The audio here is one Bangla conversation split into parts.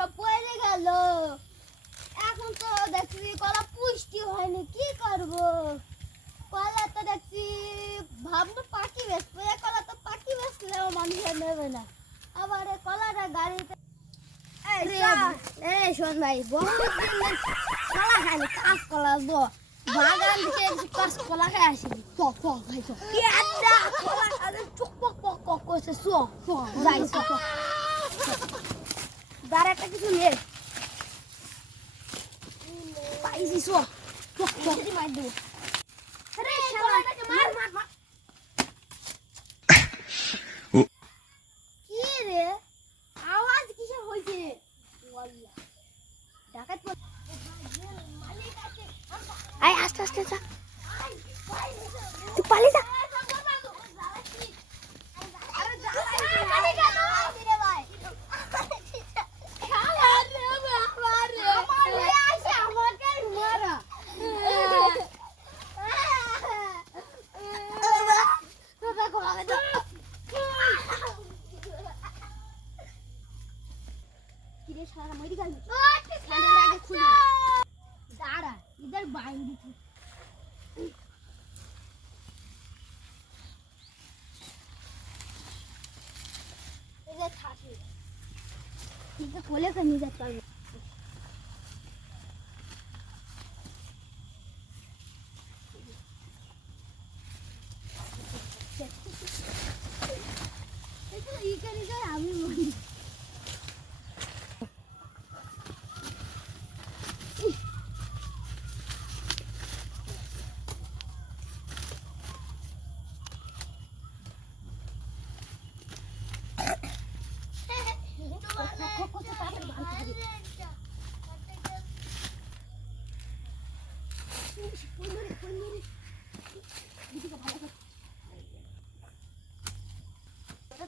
সব পড়ে গেল। এখন তো দেখছি কলা পুষ্টি হয়নি, কি করব? কলা তো দেখছি ভাবলো পাখি বেচবো, কলা তো পাখি বেচলেও মানুষের নেবে না। আবার কলাটা গাড়িতে শোন ভাই, বহুদিন কলা খাইনি, কাঁচ কলা দো বাগান থেকে কাঁচ কলা খাই আসিনি। খাইছ কলা খাইলে চুক পক পক পক করছে। যাই দাঁড় একটা কিছু নেই পাইছি। মার দেবো। কি রে আওয়াজ কিসের হয়েছে? ডাকাত আয় আস্তে আস্তে যা, তুই পালিয়ে যা। দাঁড়া ইধার বাইন্দি खोले कर नहीं जाता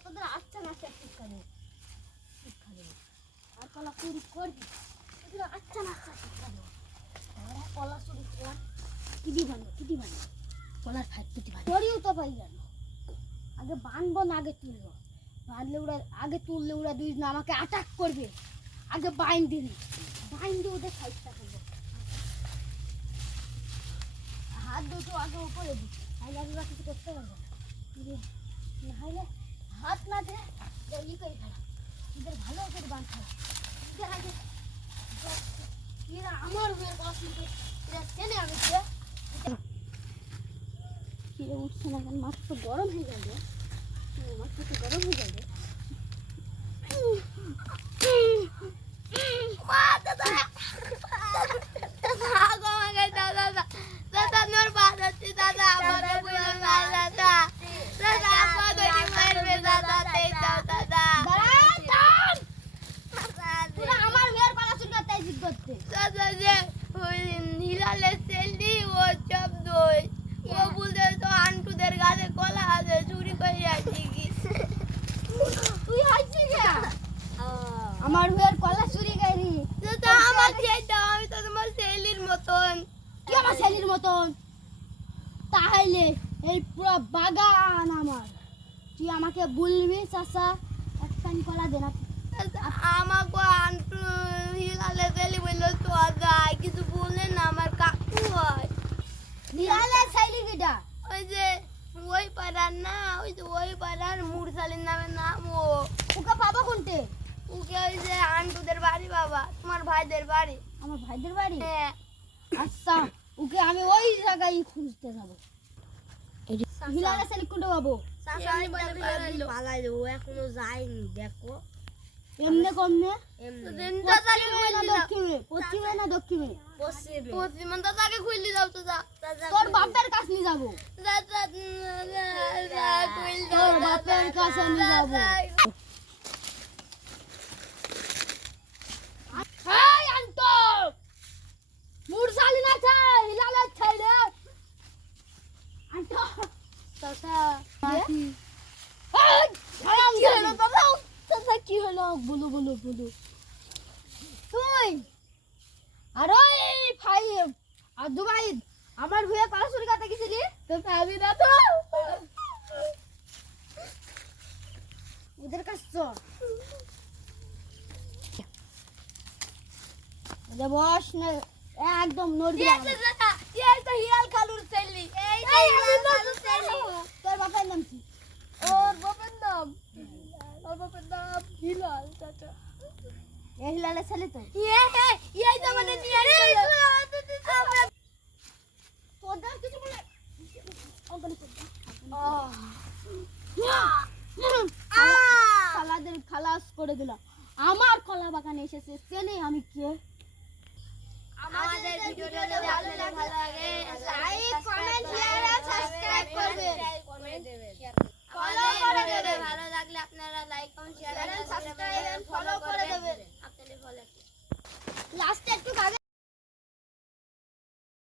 তোদের আচ্ছা না শিক্ষা নেই, শিক্ষা নেই আর কলা চুরি করবি, তোদের আচ্ছা না শিক্ষা নেই। কলা চুরি কর কিদি বানো কলার ফাইট কিদি বানো করিও তো পাই জানো। আগে বানবো না আগে তুলবো, বাঁধলে ওরা আগে তুললে ওরা দুই না আমাকে অ্যাটাক করবে। আগে বাইন দিবি, বাইন দিয়ে ওদের ফাইটটা করবো। হাত দুটো আগে উপরে দিই, তাহলে আমরা কিছু করতে পারবো না। হলে হাত না দে ই করে ফেলা, এদের ভালো করে বাঁধতে হবে। এদের আগে এরা আমার মেয়ের পড়াশোনা এরা চেনে আমি কি উঠছে না কেন? মাথা তো গরম হয়ে যাবে, মাথা তো গরম হয়ে যাবে। আমার মেয়ের কলা চুরি করি আমি তো তোমার ছেলের মতন। কি আমার ছেলের মতন? তাহলে এই পুরো বাগান আমার। তুই আমাকে বলবি চাচা একটানি কলা দে না। আমাকে আন্টু হিলালে ছেলে বললো তো যায় কিছু বললেন না, আমার কাকু হয়। হিলালে ছেলে কিটা? ওই যে ওই পাড়ার না, ওই যে ওই পাড়ার মুরসালির নামে নাম। ওকে পাবো কোনতে? ওকে ওই যে আন্টুদের বাড়ি বাবা, তোমার ভাইদের বাড়ি। আমার ভাইদের বাড়ি? হ্যাঁ। আচ্ছা ওকে আমি ওই জায়গায় খুঁজতে যাবো। হিলালে ছেলে কোনটা পাবো? পালাইলো, এখনো যায়নি দেখো। এমনে কমনে? পশ্চিমে না দক্ষিণে? পশ্চিমে। দাদাকে খুললি যাও তো যা, তোর বাপের কাছে নিয়ে যাবো। তোর বাপের কাছে নিয়ে যাবো। কি হলো বলো বলো বলো। তুই আর ওই ভাই আদু ভাই আমার ভুয়া কলা চুরি করতে গেছিলি তো পাবি না তো। ওদের কাছে যে বস না একদম নড়বি না। এই তো হিয়াল খালুর ছেলে। এই তো হিয়াল খালুর ছেলে। তোর বাপের নাম কি? ওর বাবার নাম হিলাল চাচা। এই হিলালের ছেলে তো। এই তো আমাদের নিয়ে তোদের কিছু বলে খালাদের খালাস করে দিল। আমার কলা বাগানে এসেছে চেনে আমি কে? আমাদের ভিডিওটা যদি আপনাদের ভালো লাগে লাইক কমেন্ট